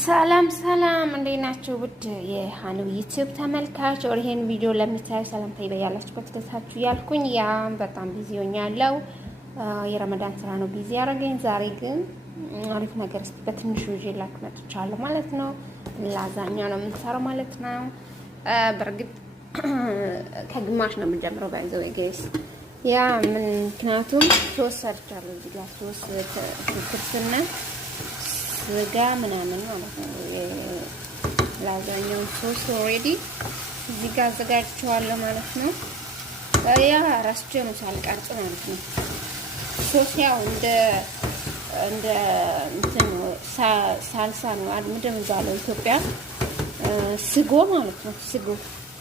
ሰላም ሰላም፣ እንዴት ናችሁ? ውድ የሃኑ ዩቲዩብ ተመልካች ይሄን ቪዲዮ ለምታዩ ሰላምታ ይበያላችሁ ከተታችሁ ያልኩኝ ያ በጣም ቢዚ ሆኛለሁ። የረመዳን ስራ ነው ቢዚ ያደረገኝ። ዛሬ ግን አሪፍ ነገር በትንሹ ይዤላችሁ መጥቻለሁ ማለት ነው። ላዛኛ ነው የምንሰራው ማለት ነው። በርግጥ ከግማሽ ነው የምንጀምረው ባይዘው ጋይስ ያ ምክንያቱም ሶስት ሰርቻለሁ እዚህ ጋር ሶስት ክትፍና ስጋ ምናምን ማለት ነው። ላዛኛው ሶስ ኦሬዲ እዚህ ጋር አዘጋጅቼዋለሁ ማለት ነው። ያ ራስቼ ነው ሳልቀርጽ ማለት ነው። ሶስ ያው እንደ እንትን ሳልሳ ነው ምንድን ነው የሚባለው ኢትዮጵያ ስጎ ማለት ነው።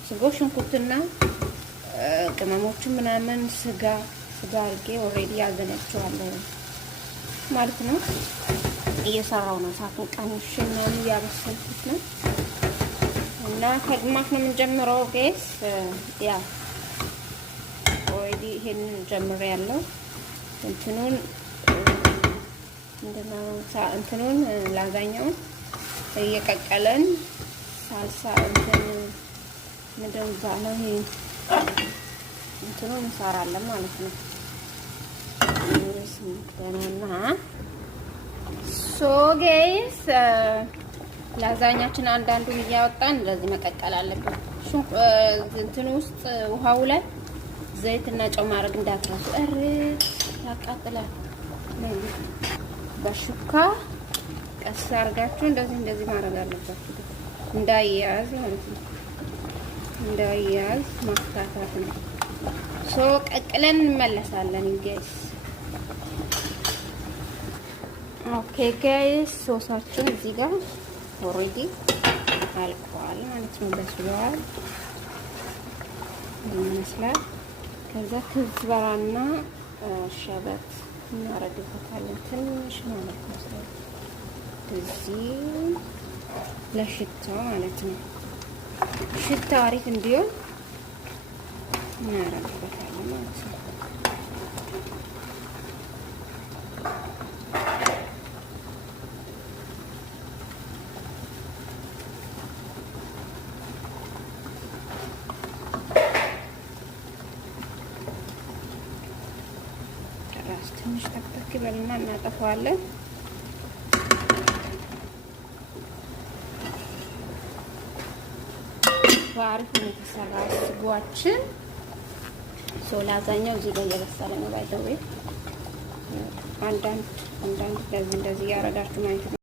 ስጎ ሽንኩርትና ቅመሞቹ ምናምን ስጋ አድርጌ ኦሬዲ አዘጋጅቼዋለሁ ማለት ነው። እየሰራው ነው ሳቱን ቀንሼ ምናምን እያበሰልኩት ነው እና ከግማሽ ነው የምንጀምረው ጋይስ። ያ ኦሬዲ ይሄንን ጀምሬያለሁ። እንትኑን ላዛኛውን እየቀቀለን ሳልሳ ምንድን ነው ይሄ እንትኑን እንሰራለን ማለት ነው። ሶ ጋይስ ላዛኛችን አንዳንዱን እያወጣን እንደዚህ መቀቀል አለብን። እንትኑ ውስጥ ውሃው ላይ ዘይትና ጨው ማድረግ እንዳትረሱ። ያቃጥላል። በሹካ ቀስ አድርጋችሁ እንደዚህ ማድረግ አለባችሁ እንዳይያዝ ማለት ነው። እንዳይያዝ ማፍታታት ነው። ሶ ቀቅለን እንመለሳለን ጋይስ። ኦኬ ጋይስ ሶሳችን እዚህ ጋር ኦሬዲ አልቋል ማለት ነው። በስሏል ይመስላል። ከዛ ክዝበራና ሸበት እናረግበታለን ትንሽ ማለት ነው። እዚህ ለሽታው ማለት ነው። ሽታው አሪፍ እንዲሆን እናረግበታለን ማለት ነው። ትንሽ ተክተክ ይበልና እናጠፋዋለን። በአሪፍ ነው የተሰራ ስጓችን። ላዛኛው እዚህ ጋር እየበሰለ ነው ባይዘው። አንዳንድ እንደዚህ ያረጋችሁ ማለት ነው።